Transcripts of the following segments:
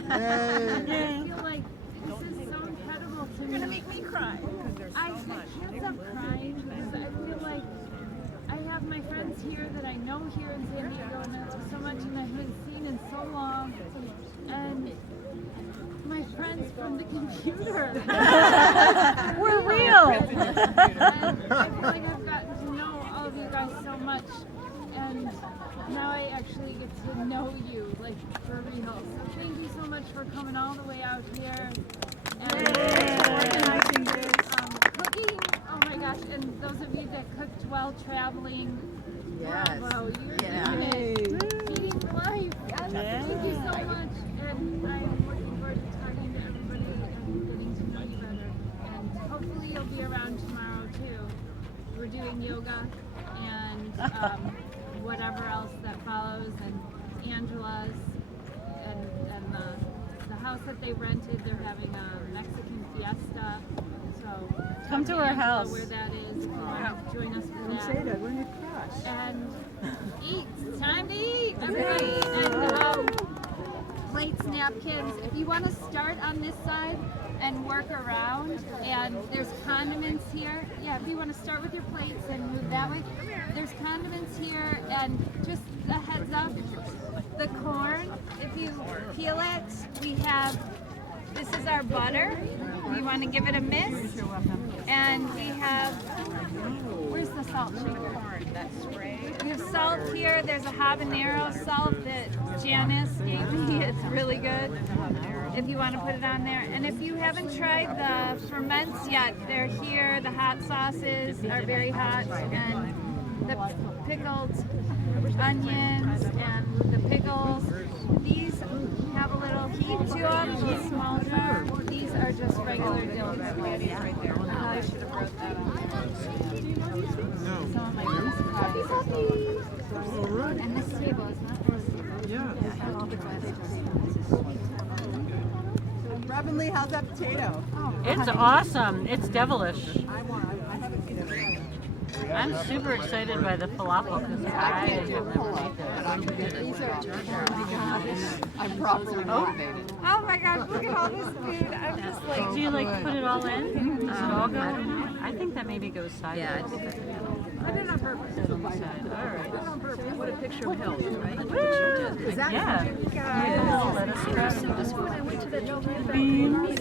feel like this is so incredible to me. You're gonna make me cry. I can't stop crying because I feel like I have my friends here that I know here in San Diego and I love so much and I haven't seen in so long. And my friends from the computer. We're real. And I feel like I've gotten to know all of you guys so much. And now I actually get to know you, like, for real. So thank you so much for coming all the way out here. And organizing this. Cooking, oh my gosh, and those of you that cooked while traveling, bravo, you're doing it. Feeding life. Yes. Thank you so much. And I'm looking forward to talking to everybody and getting to know you better. And hopefully you'll be around tomorrow too. We're doing yoga and whatever else that follows, and Angela's and the house that they rented, they're having a Mexican fiesta. So come to our house. Where that is, if you want to join us for that. And eat. It's time to eat, everybody. And plates, napkins. If you want to start on this side and work around, and there's condiments here. Yeah, if you want to start with your plates and move that way, there's condiments here, and just a heads up, the corn, if you peel it, we have, this is our butter. We want to give it a mist, and we have, where's the salt shaker? We have salt here. There's a habanero salt that Janice gave me. It's really good if you want to put it on there. And if you haven't tried the ferments yet, they're here. The hot sauces are very hot, and the pickled onions and the pickles. These have a little heat to them, a small jar. These are just regular dill spaghetti right there. I should have wrote that on. Some of my and this table is not Robin Lee, how's that potato? It's awesome. It's devilish. I'm super excited by the falafel because I have never made that. I'm properly motivated. Oh my gosh, look at all this food. I'm just like... Do you like put it all in? Does it all go in? I think that maybe goes sideways. Yeah, I think that's I did it on purpose. on the side. All right. What a picture of health, right? Is that Yeah. yeah. Let us try some. This one, I went to the Beans.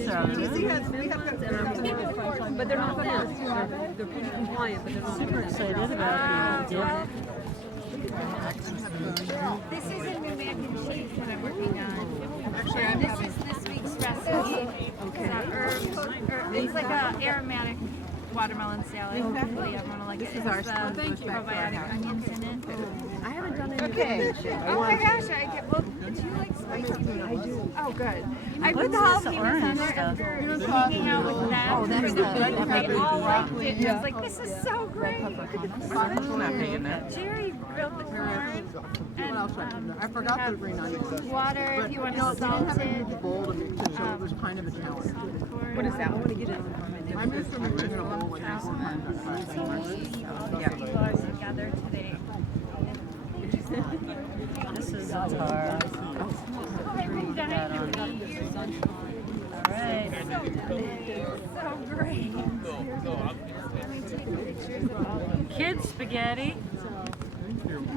but they're not fast. They're pretty compliant, but they're not Super excited about the dip. This is a new mac and cheese that I'm working on. And this is this week's recipe. It's like a aromatic watermelon salad. Hopefully everyone will like it. This is our probiotic onions in it. I haven't done any Oh my gosh, do you like spicy food? I do. Oh, good. I put the What's this jalapenos orange on there stuff? after hanging out with them. Oh, that's They all liked it. And I was like, this is so great. Jerry grilled the corn. And I forgot the green onions. water if you want to salt it. The bowl to make it show it was kind of a challenge. What is that? I want to get it. I'm just going to make it a bowl with All together today. This is a tar. All right. So great. Let me take pictures of all of them. Kids spaghetti.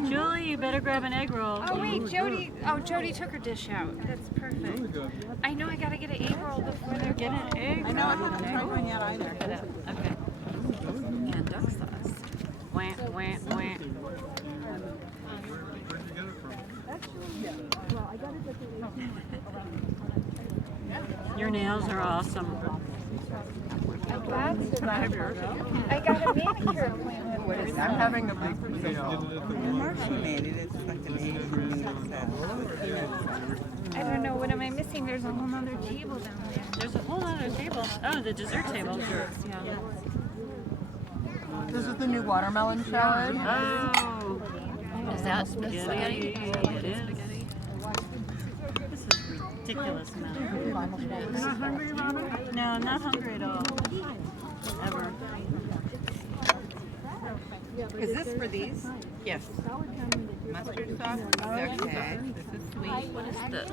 Julie, you better grab an egg roll. Oh wait, Jody took her dish out. That's perfect. I know I gotta get an egg roll before they're Get an egg. I know I haven't tried one yet either. Okay. and duck sauce. Wah, wah, wah. Your nails are awesome. I got a manicure appointment. What is that? I'm having a big potato. Marshall made it. It's like an Asian meal salad. I don't know, what am I missing? There's a whole other table down there. There's a whole other table. Oh, the dessert table. Sure. Yeah. This is the new watermelon salad. Oh. Is that Spaghetti. It is. This is ridiculous amount. You're not hungry, Robin? No, I'm not hungry at all. Ever. Is this for these? Yes. Mustard sauce? Okay. This is sweet. What is this?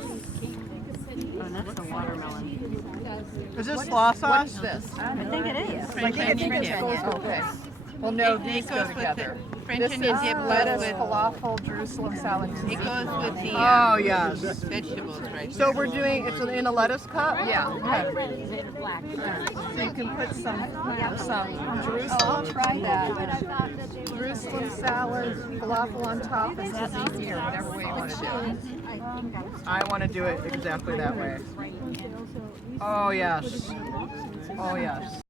that's the watermelon. Is this slaw sauce? I think it is. I think it goes with this. Well, no, these go together. French onion This is dip lettuce, with, falafel, Jerusalem salad. it goes with the Oh, yes. vegetables, right? So we're doing, it's in a lettuce cup? Yeah. Okay. So you can put some Jerusalem. I'll try that. Jerusalem salad, falafel on top, is that easier, whatever way you want to do it. I want to do it exactly that way. Oh, yes. Oh, yes.